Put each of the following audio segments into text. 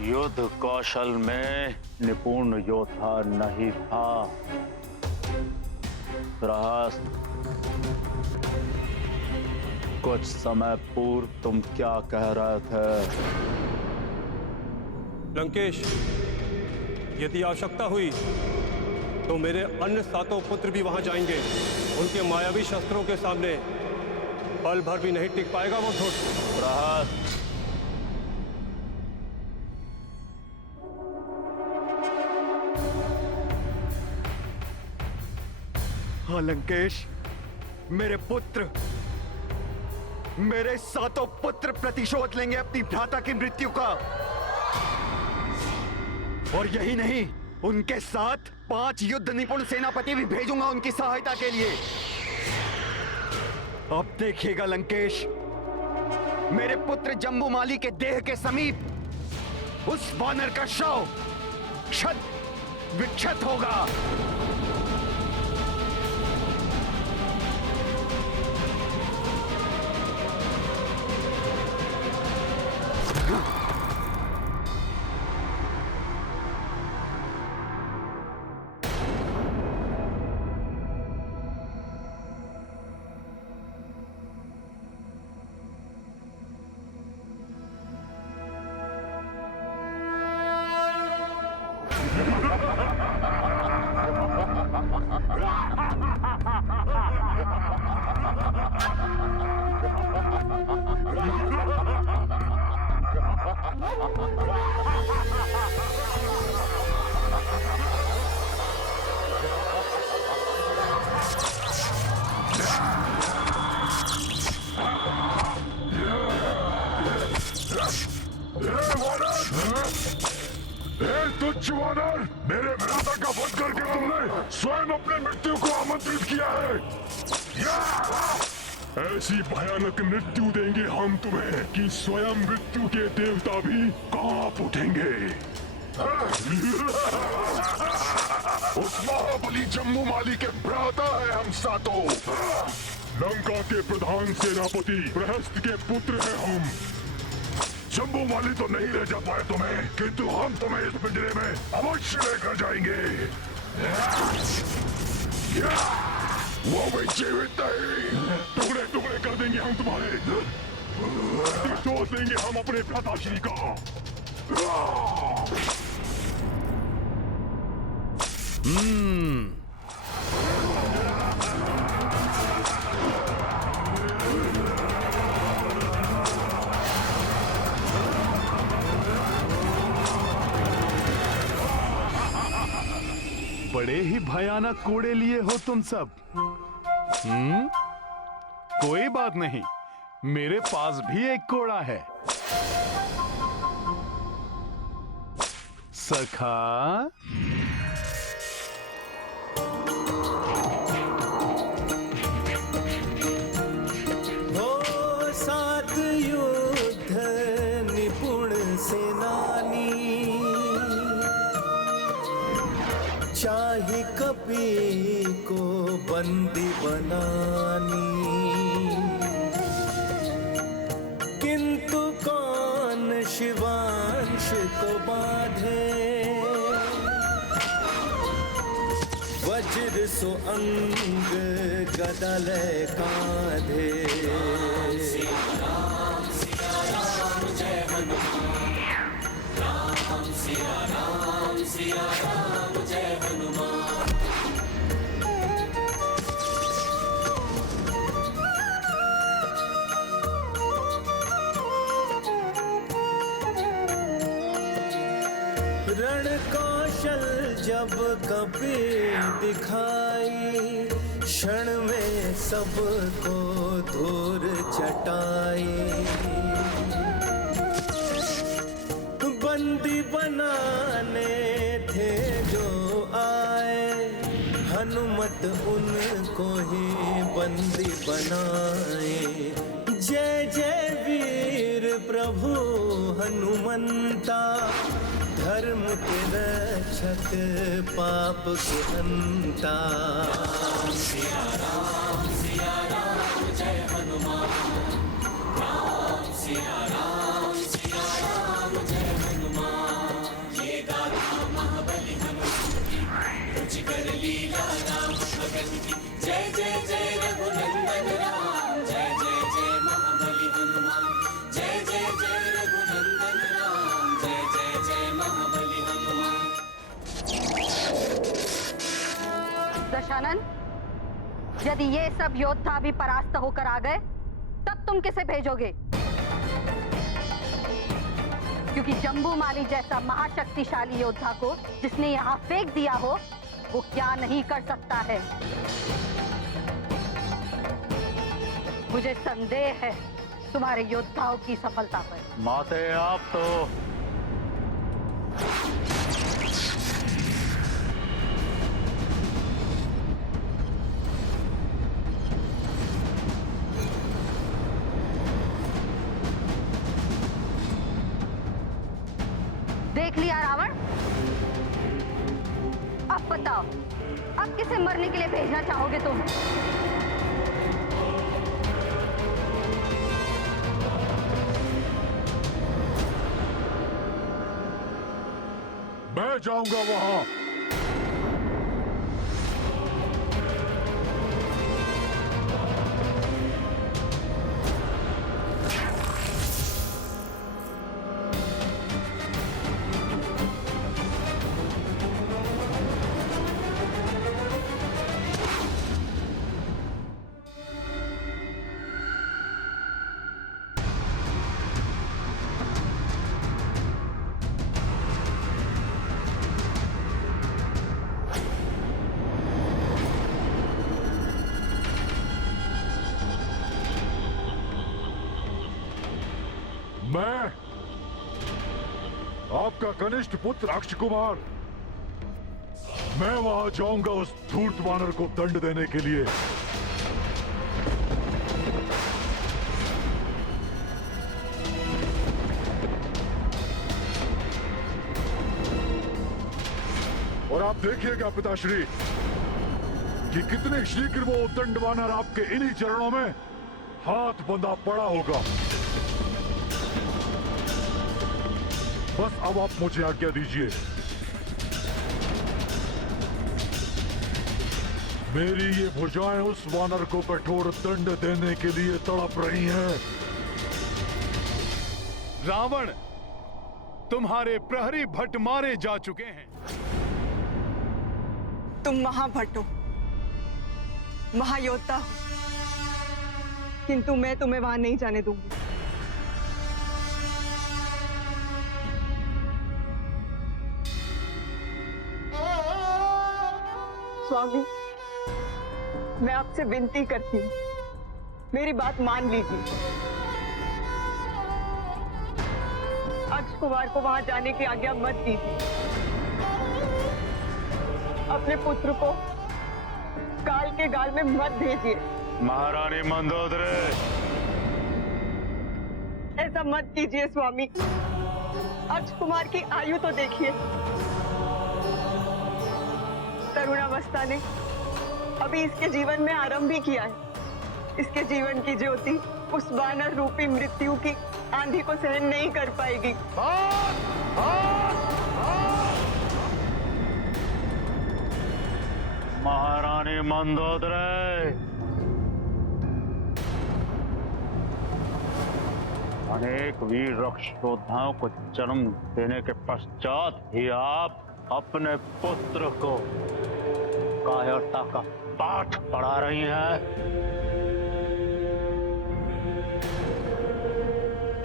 युद्ध कौशल में निपुण योद्धा नहीं था। रहस्य, कुछ समय पूर्व तुम क्या कह रहे थे? लंकेश, यदि आवश्यकता हुई तो मेरे अन्य 7 पुत्र भी वहां जाएंगे। उनके मायावी शस्त्रों के सामने पल भर भी नहीं टिक पाएगा वो धूर्त। रहस्य, हाँ लंकेश, मेरे पुत्र, मेरे 7 पुत्र प्रतिशोध लेंगे अपनी भ्राता की मृत्यु का। और यही नहीं, उनके साथ 5 युद्ध निपुण सेनापति भी भेजूंगा उनकी सहायता के लिए। अब देखिएगा लंकेश, मेरे पुत्र जम्बूमाली के देह के समीप उस वानर का शव क्षत विक्षत होगा। तुच्छ वानर, मेरे भ्राता का वध करके तुमने स्वयं अपने मृत्यु को आमंत्रित किया है। ऐसी भयानक मृत्यु देंगे हम तुम्हें कि स्वयं मृत्यु के देवता भी कांप उठेंगे। उस महाबली जम्बूमाली के भ्राता है हम 7। लंका के प्रधान सेनापति प्रहस्त के पुत्र हैं हम। जम्बूमाली तो नहीं ले जा पाए तुम्हें, किंतु हम तुम्हें इस पिंजरे में अवश्य लेकर जाएंगे। वो भी जीवित नहीं, टुकड़े टुकड़े कर देंगे हम तुम्हारे। तोड़ देंगे हम अपने भ्राताश्री का। बड़े ही भयानक कोड़े लिए हो तुम सब। कोई बात नहीं, मेरे पास भी एक कोड़ा है। सखा, हो 7 युद्ध निपुण सेनानी, चाहे कपि को बंदी बनानी, किंतु कौन शिवांश को बांधे, वज्र सो अंग गदा ले कांधे। राम सिया राम जय हनुमान, राम सिया राम जय हनुमान। रण कौशल जब कपि दिखाई, क्षण में सबको धूर चटाई। बंदी बनाने थे जो आए, हनुमत उनको ही बंदी बनाए। जय जय वीर प्रभु हनुमंता, धर्म के रक्षक पाप के हंता। राम सिया राम जय हनुमान, राम सिया राम दशानन, यदि ये सब योद्धा भी परास्त होकर आ गए तब तुम किसे भेजोगे? क्योंकि जम्बूमाली जैसा महाशक्तिशाली योद्धा को जिसने यहाँ फेंक दिया हो, वो क्या नहीं कर सकता है। मुझे संदेह है तुम्हारे योद्धाओं की सफलता पर। माते आप तो देख लिया रावण, अब बताओ, अब किसे मरने के लिए भेजना चाहोगे तुम? मैं जाऊंगा वहां। मैं आपका कनिष्ठ पुत्र अक्ष कुमार, मैं वहां जाऊंगा उस धूर्त वानर को दंड देने के लिए। और आप देखिएगा पिताश्री कि कितने शीघ्र वो दंड वानर आपके इन्हीं चरणों में हाथ बंधा पड़ा होगा। बस अब आप मुझे आज्ञा दीजिए। मेरी ये भुजाएं उस वानर को कठोर दंड देने के लिए तड़प रही हैं। रावण, तुम्हारे प्रहरी भट्ट मारे जा चुके हैं। तुम महाभट्ट हो, महायोद्धा हो, किंतु मैं तुम्हें वहां नहीं जाने दूंगी। स्वामी, मैं आपसे विनती करती हूँ, मेरी बात मान लीजिए। अक्ष कुमार को वहां जाने की आज्ञा मत दीजिए। अपने पुत्र को काल के गाल में मत भेजिए। महारानी मंदोदरी, ऐसा मत कीजिए स्वामी। अक्ष कुमार की आयु तो देखिए, तरुणावस्था ने अभी इसके जीवन में आरंभ ही किया है। इसके जीवन की ज्योति उस वानर रूपी मृत्यु की आंधी को सहन नहीं कर पाएगी। महारानी मंदोदरी, अनेक वीर रक्ष योद्धाओं को जन्म देने के पश्चात ही आप अपने पुत्र को कायरता का पाठ पढ़ा रही हैं।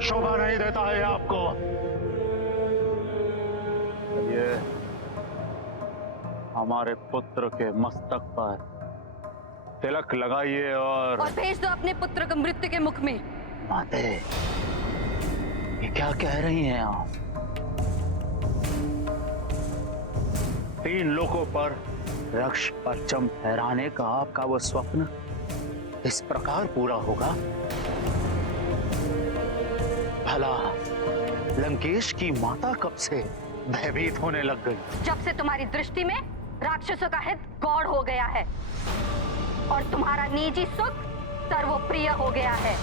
शोभा नहीं देता है आपको। ये हमारे पुत्र के मस्तक पर तिलक लगाइए और भेज दो अपने पुत्र को मृत्यु के मुख में। माते, ये क्या कह रही हैं आप? 3 लोकों पर रक्ष परचम फहराने का आपका वो स्वप्न इस प्रकार पूरा होगा? भला लंकेश की माता कब से भयभीत होने लग गई? जब से तुम्हारी दृष्टि में राक्षसों का हित गौड़ हो गया है और तुम्हारा निजी सुख सर्वप्रिय हो गया है।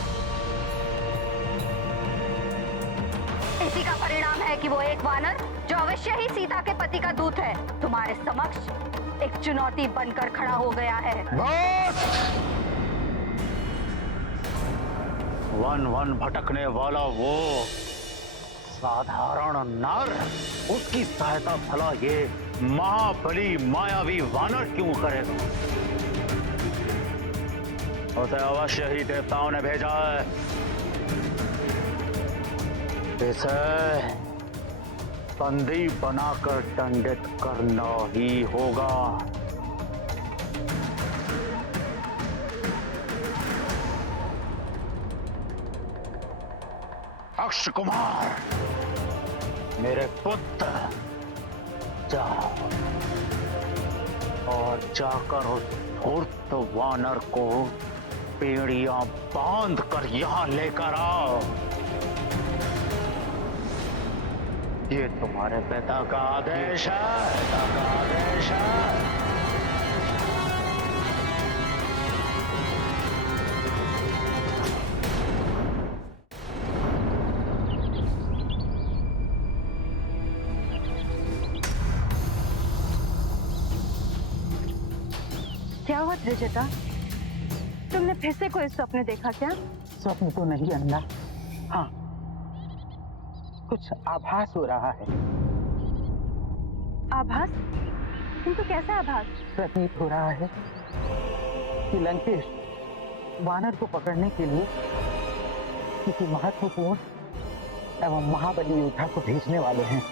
इसी का परिणाम है कि वो एक वानर जो अवश्य ही सीता के पति का दूत है, तुम्हारे समक्ष एक चुनौती बनकर खड़ा हो गया है। वन वन भटकने वाला वो साधारण नर, उसकी सहायता भला ये महाबली मायावी वानर क्यों करेगा? उसे अवश्य ही देवताओं ने भेजा है। इसे बंदी बनाकर दंडित करना ही होगा। अक्ष कुमार, मेरे पुत्र, जाओ और जाकर उस धूर्त वानर को पेड़ियां बांध कर यहां लेकर आओ। ये तुम्हारे पिता का आदेश है, पिता का आदेश है। क्या हुआ त्रिजटा? तुमने फिर से कोई स्वप्न देखा क्या? स्वप्न तो नहीं अन्ना, हाँ कुछ आभास हो रहा है। आभास? किंतु कैसा आभास? प्रतीत हो रहा है कि लंकेश वानर को पकड़ने के लिए किसी महत्वपूर्ण एवं महाबली योद्धा को भेजने वाले हैं।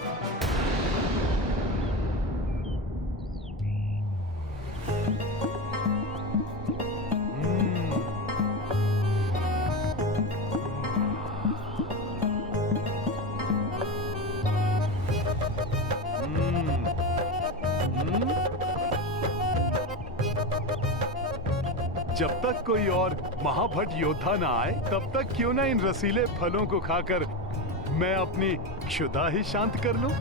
जब तक कोई और महाभट योद्धा ना आए तब तक क्यों ना इन रसीले फलों को खाकर मैं अपनी क्षुधा ही शांत कर लूं।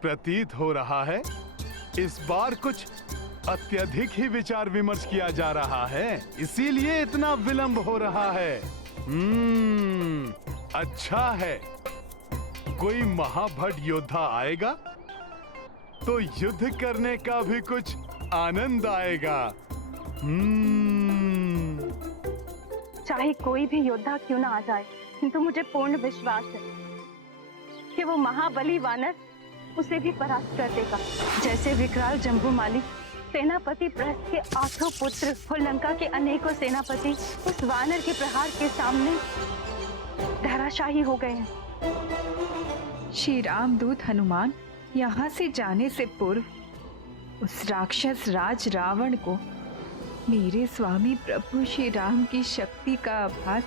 प्रतीत हो रहा है इस बार कुछ अत्यधिक ही विचार विमर्श किया जा रहा है, इसीलिए इतना विलंब हो रहा है। अच्छा है, कोई महाभट योद्धा आएगा तो युद्ध करने का भी कुछ आनंद आएगा। चाहे कोई भी योद्धा क्यों ना आ जाए, किंतु मुझे पूर्ण विश्वास है कि वो महाबली वानर उसे भी परास्त कर देगा। जैसे विकराल जम्बूमाली सेनापति प्रहस्त के 8 पुत्र और लंका के अनेकों सेनापति उस वानर के प्रहार के सामने धराशायी हो गए हैं। श्री रामदूत हनुमान यहाँ से जाने से पूर्व उस राक्षस राज रावण को मेरे स्वामी प्रभु श्री राम की शक्ति का आभास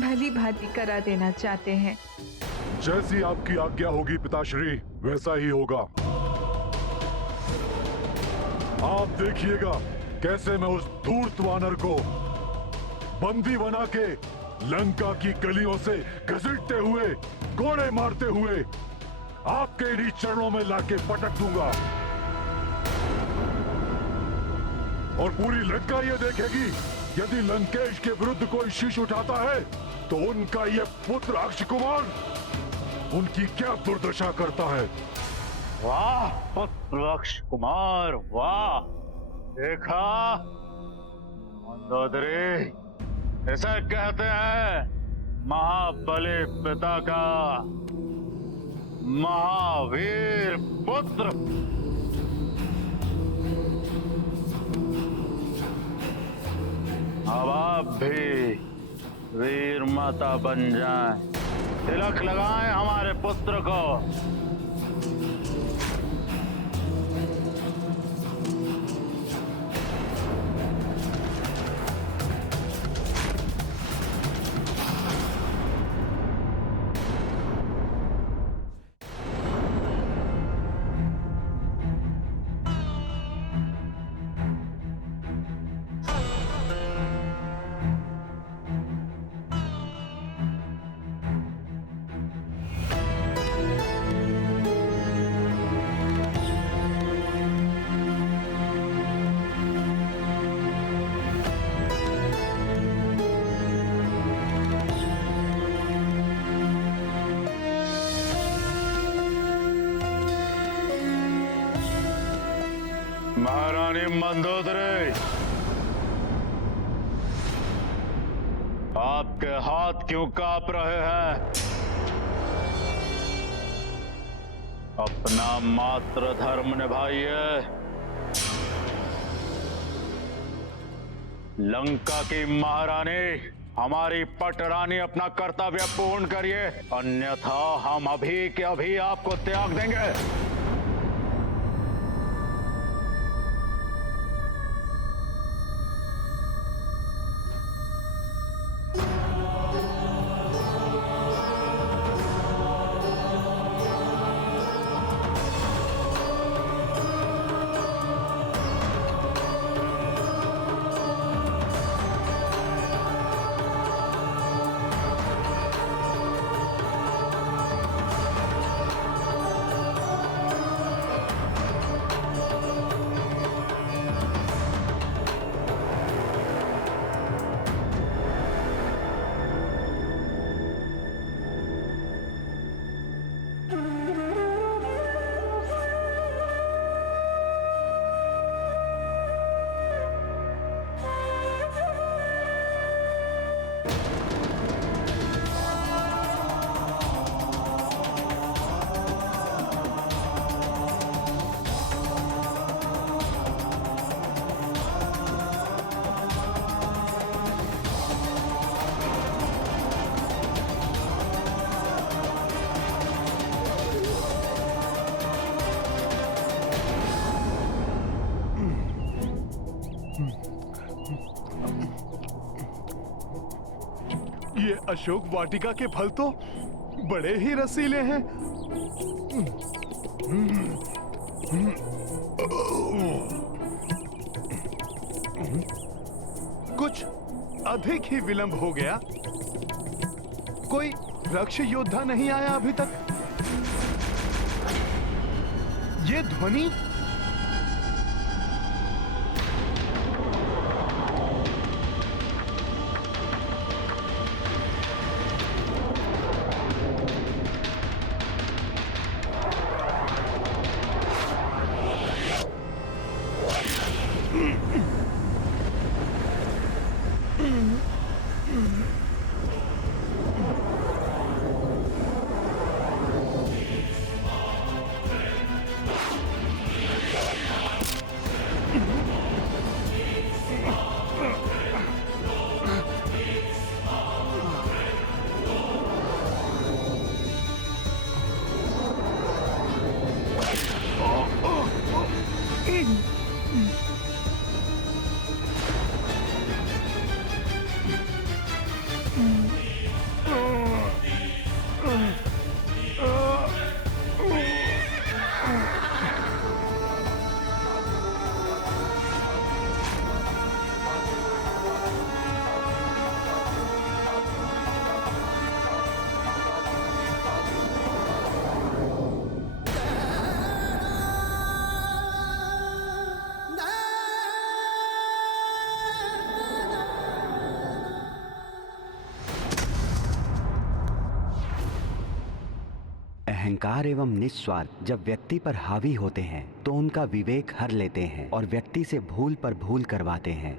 भली भांति करा देना चाहते हैं। जैसी आपकी आज्ञा होगी पिताश्री, वैसा ही होगा। आप देखिएगा कैसे मैं उस धूर्त वानर को बंदी बना के लंका की गलियों से घसीटते हुए, कोड़े मारते हुए आपके इन्हीं चरणों में लाके पटक दूंगा। और पूरी लंका ये देखेगी, यदि लंकेश के विरुद्ध कोई शीश उठाता है तो उनका ये पुत्र अक्ष कुमार उनकी क्या दुर्दशा करता है। वाह पुत्र अक्ष कुमार, वाह! देखा मंदोदरी, इसे कहते हैं महाबली पिता का महावीर पुत्र। अब आप भी वीर माता बन जाएं, तिलक लगाएं हमारे पुत्र को। महारानी मंदोदरी, आपके हाथ क्यों कांप रहे हैं? अपना मातृ धर्म निभाइए। लंका की महारानी, हमारी पटरानी, अपना कर्तव्य पूर्ण करिए, अन्यथा हम अभी के अभी आपको त्याग देंगे। ये अशोक वाटिका के फल तो बड़े ही रसीले हैं। कुछ अधिक ही विलंब हो गया। कोई रक्ष योद्धा नहीं आया अभी तक। ये ध्वनि अहंकार एवं निस्वार्थ जब व्यक्ति पर हावी होते हैं तो उनका विवेक हर लेते हैं और व्यक्ति से भूल पर भूल करवाते हैं।